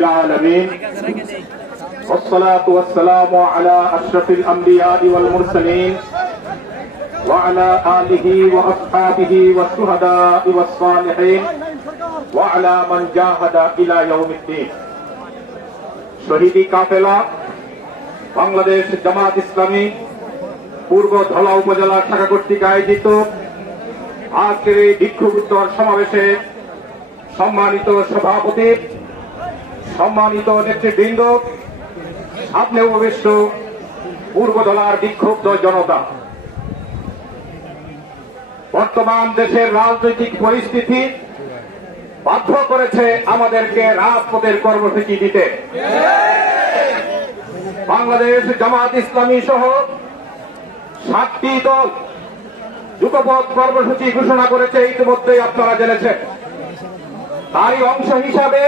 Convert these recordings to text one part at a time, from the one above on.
العالمين والصلاة والسلام على أشرف الأنبياء والمرسلين وعلى آله وأصحابه والشهداء والصالحين وعلى من جاهد إلى يوم الدين শহীদি কাফেলা বাংলাদেশ জামাত ইসলামী পূর্ব ধলা উপজেলা শাখা কর্তৃক আয়োজিত আজকের এই বিক্ষোভ উত্তর সমাবেশে সম্মানিত সভাপতি, সম্মানিত নেতৃবৃন্দ, সামনে উপবিষ্ট পূর্বধলার বিক্ষুব্ধ জনতা, বর্তমান দেশের রাজনৈতিক পরিস্থিতি বাধ্য করেছে আমাদেরকে রাজপথের কর্মসূচি দিতে। বাংলাদেশ জামাত ইসলামী সহ 7টি দল যুগপৎ কর্মসূচি ঘোষণা করেছে, ইতিমধ্যেই আপনারা জেনেছেন। তারই অংশ হিসাবে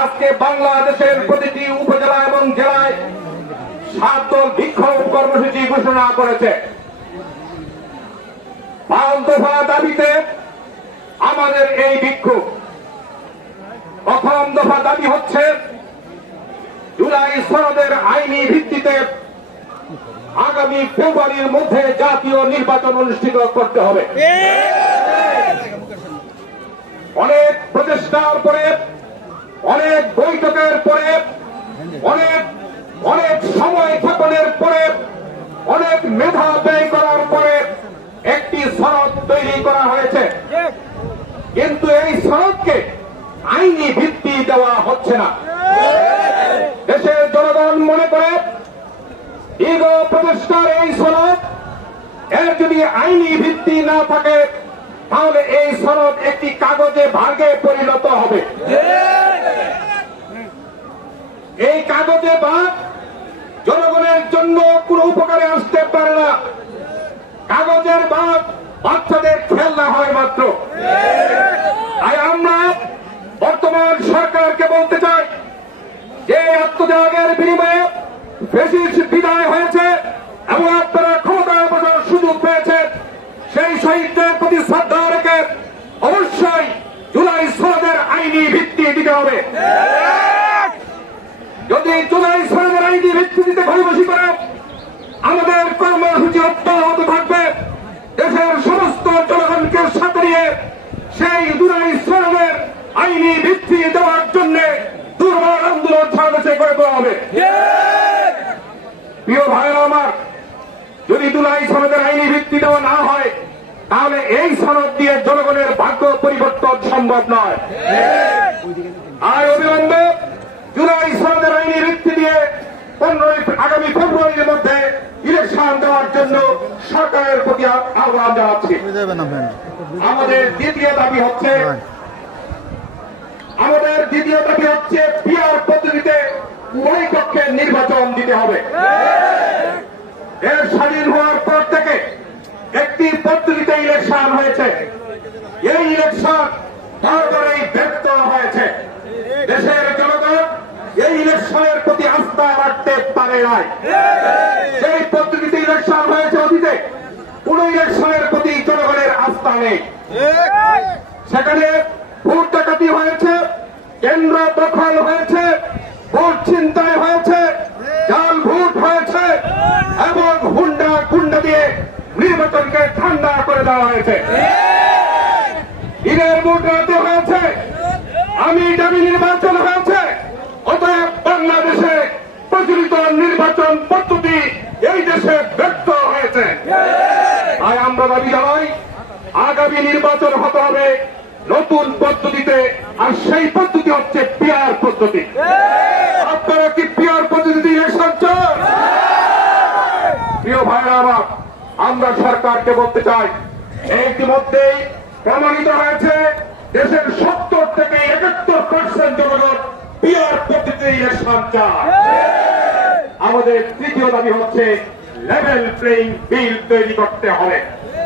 আজকে বাংলাদেশের প্রতিটি উপজেলা এবং জেলায় 7 দল বিক্ষোভ কর্মসূচি ঘোষণা করেছে। 5 দফা দাবিতে আমাদের এই বিক্ষোভ। প্রথম দফা দাবি হচ্ছে জুলাই সনদের আইনি ভিত্তিতে আগামী ফেব্রুয়ারির মধ্যে জাতীয় নির্বাচন অনুষ্ঠিত করতে হবে। অনেক প্রচেষ্টার পরে, অনেক বৈঠকের পরে, অনেক সময় ক্ষেপণের পরে, অনেক মেধা ব্যয় করার পরে একটি সনদ তৈরি করা হয়েছে, কিন্তু এই সনদকে আইনি ভিত্তি দেওয়া হচ্ছে না। দেশের জনগণ মনে করে দীর্ঘ প্রচেষ্টার এই সনদ, এর যদি আইনি ভিত্তি না থাকে তাহলে এই সনদ একটি কাগজে ভাগে পরিণত হবে। এই কাগজে ভাগ জনগণের জন্য কোনো উপকারে আসতে পারে না। কাগজের ভাগ বাচ্চাদের খেলনা হয় মাত্র। তাই আমরা বর্তমান সরকারকে বলতে চাই যে আত্মত্যাগের বিনিময়ে ফ্যাসিস্ট বিদায় হয়েছে এবং আপনারা ক্ষমতায় বসার সুযোগ পেয়েছেন, সেই শহীদদের প্রতি শ্রদ্ধা রেখে অবশ্যই জুলাই সনদের আইনি ভিত্তি দিতে হবে। যদি জুলাই সনদের আইনি ভিত্তি দিতে ঘোষণা করে আমাদের কর্মসূচি অব্যাহত থাকবে। দেশের সমস্ত জনগণকে সাথে নিয়ে সেই জুলাই সনদের আইনি ভিত্তি দেওয়ার জন্য দুর্বল আন্দোলন সারাদেশে গড়ে তোলা হবে। প্রিয় ভাইরা আমার, যদি জুলাই সনদের আইনি ভিত্তি দেওয়া না হয় তাহলে এই সনদ দিয়ে জনগণের ভাগ্য পরিবর্তন সম্ভব নয়। আর অবিলম্বে জুলাই সনদের আইনি ভিত্তি দিয়ে আগামী ফেব্রুয়ারির মধ্যে ইলেকশন দেওয়ার জন্য সরকারের প্রতি আহ্বান জানাচ্ছি। আমাদের দ্বিতীয় দাবি হচ্ছে পিআর পদ্ধতিতে উভয় পক্ষের নির্বাচন দিতে হবে। এর স্বাধীন হওয়ার পর থেকে একটি পদ্ধতিতে ইলেকশন হয়েছে, এই ইলেকশন বারবারই ব্যর্থ হয়েছে। দেশের জনগণ এই ইলেকশনের প্রতি আস্থা রাখতে পারে নাই। সেই পদ্ধতিতে ইলেকশন হয়েছে অতীতে, কোন ইলেকশনের প্রতি জনগণের আস্থা নেই। সেখানে ভোট ডাকাতি হয়েছে, কেন্দ্র দখল হয়েছে, ভোট ছিনতাই হয়েছে, জাল ভোট হয়েছে এবং গুন্ডা দিয়ে নির্বাচনকে ঠান্ডা করে দেওয়া হয়েছে। দিনের ভোট রাতে হয়েছে, আমি দাবি নির্বাচন হয়েছে। অতএব বাংলাদেশে প্রচলিত নির্বাচন পদ্ধতি এই দেশে ব্যর্থ হয়েছে। তাই আমরা দাবি জানাই আগামী নির্বাচন হতে হবে নতুন পদ্ধতিতে, আর সেই পদ্ধতি হচ্ছে পিআর পদ্ধতি। আপনারা কি পিআর পদ্ধতিতে ইলেকশন চান? প্রিয় ভাইরা আমার, আমরা সরকারকে বলতে চাই ইতিমধ্যেই প্রমাণিত হয়েছে দেশের 70 থেকে 71% জনগণ পিআর পদ্ধতিতে ইলেকশন চায়। আমাদের তৃতীয় দাবি হচ্ছে লেভেল প্লেইং ফিল্ড তৈরি করতে হবে।